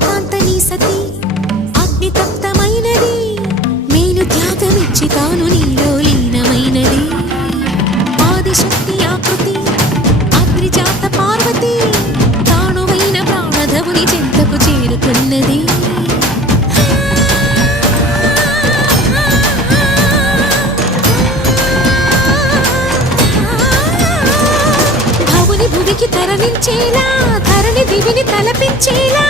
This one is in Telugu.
కాంతని సతి అగ్నితప్తమైనది మేను త్యాగమిచ్చి తాను నీలో లీనమైనది ఆదిశక్తి ఆకృతి అగ్నిజాత పార్వతి తానువైన ప్రాణధవుని చెంతకు చేరుకున్నది భువికి తరలించేలా ధరణి దివిని తలపించేలా